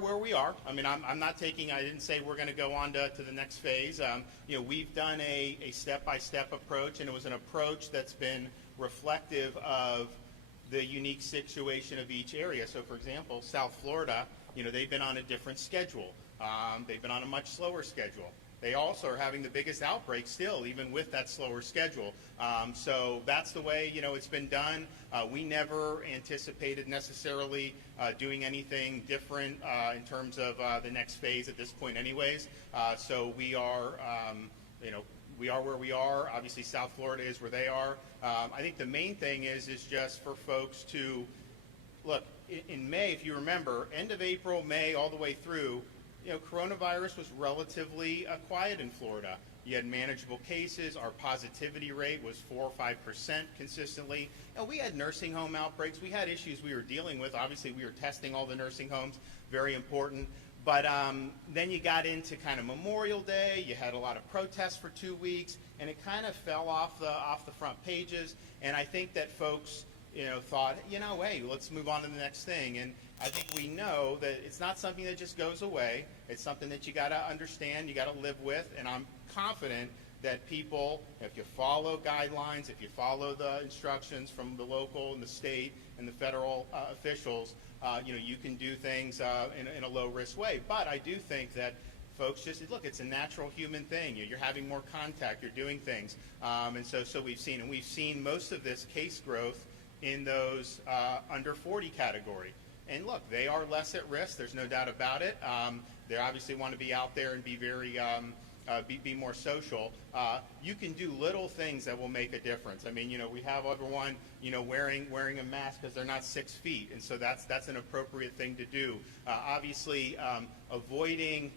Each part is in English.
where we are. I mean, I'm not taking, I didn't say we're going to go on to the next phase. We've done a step-by-step approach, and it was an approach that's been reflective of the unique situation of each area. So, for example, South Florida, they've been on a different schedule. They've been on a much slower schedule. They also are having the biggest outbreak still, even with that slower schedule. So that's the way, it's been done. We never anticipated necessarily doing anything different in terms of the next phase at this point anyways. So we are, we are where we are. Obviously, South Florida is where they are. I think the main thing is just for folks to, look, in May, if you remember, end of April, May, all the way through, coronavirus was relatively quiet in Florida. You had manageable cases. Our positivity rate was 4 or 5% consistently. We had nursing home outbreaks. We had issues we were dealing with. Obviously, we were testing all the nursing homes, very important. But then you got into kind of Memorial Day. You had a lot of protests for 2 weeks, and it kind of fell off the front pages. And I think that folks, thought, hey, let's move on to the next thing. And I think we know that it's not something that just goes away. It's something that you got to understand, you got to live with, and I'm confident that people, if you follow guidelines, if you follow the instructions from the local and the state and the federal officials, you can do things in a low-risk way. But I do think that folks just, look, it's a natural human thing. You're having more contact, you're doing things. And so we've seen most of this case growth in those under 40 category. And look, they are less at risk. There's no doubt about it. They obviously want to be out there and be very, be more social. You can do little things that will make a difference. I mean, we have everyone, wearing a mask because they're not 6 feet, and so that's an appropriate thing to do. Obviously, avoiding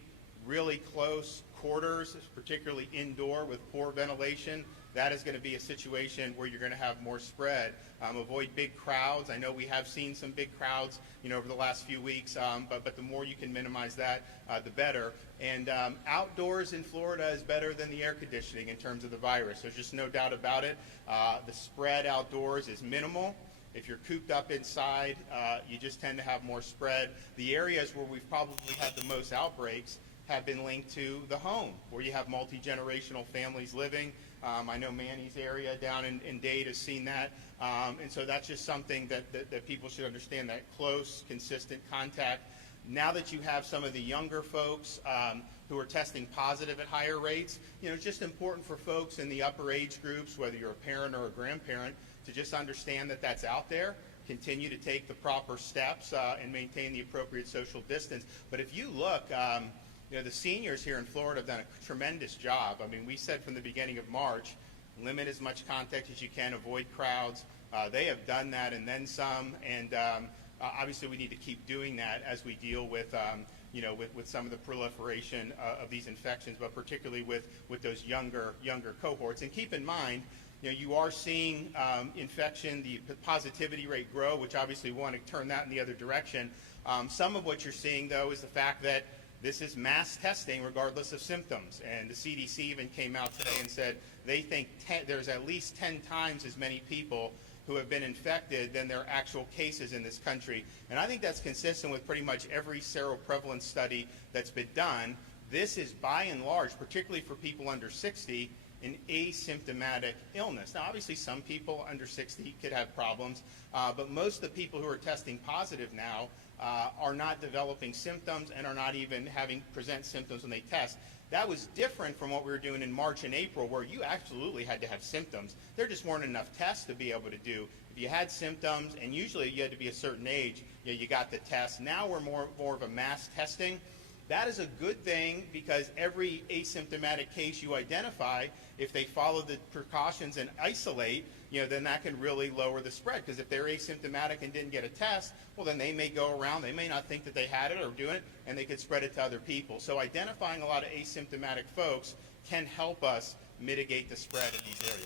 really close quarters, particularly indoor with poor ventilation, that is going to be a situation where you're going to have more spread. Avoid big crowds. I know we have seen some big crowds, over the last few weeks, but the more you can minimize that, the better. And outdoors in Florida is better than the air conditioning in terms of the virus. There's just no doubt about it. The spread outdoors is minimal. If you're cooped up inside, you just tend to have more spread. The areas where we've probably had the most outbreaks have been linked to the home, where you have multi-generational families living. I know Manny's area down in Dade has seen that. And so that's just something that people should understand, that close, consistent contact. Now that you have some of the younger folks who are testing positive at higher rates, it's just important for folks in the upper age groups, whether you're a parent or a grandparent, to just understand that that's out there. Continue to take the proper steps and maintain the appropriate social distance. But if you look, the seniors here in Florida have done a tremendous job. I mean, we said from the beginning of March, limit as much contact as you can, avoid crowds. They have done that and then some, and obviously we need to keep doing that as we deal with, with some of the proliferation of these infections, but particularly with those younger cohorts. And keep in mind, you are seeing infection, the positivity rate grow, which obviously we want to turn that in the other direction. Some of what you're seeing, though, is the fact that this is mass testing regardless of symptoms. And the CDC even came out today and said they think there's at least 10 times as many people who have been infected than there are actual cases in this country. And I think that's consistent with pretty much every seroprevalence study that's been done. This is by and large, particularly for people under 60, an asymptomatic illness. Now, obviously, some people under 60 could have problems, but most of the people who are testing positive now are not developing symptoms and are not even present symptoms when they test. That was different from what we were doing in March and April, where you absolutely had to have symptoms. There just weren't enough tests to be able to do. If you had symptoms, and usually you had to be a certain age, you got the test. Now we're more of a mass testing. That is a good thing, because every asymptomatic case you identify, if they follow the precautions and isolate, then that can really lower the spread. Because if they're asymptomatic and didn't get a test, well, then they may go around, they may not think that they had it or do it, and they could spread it to other people. So identifying a lot of asymptomatic folks can help us mitigate the spread of these areas.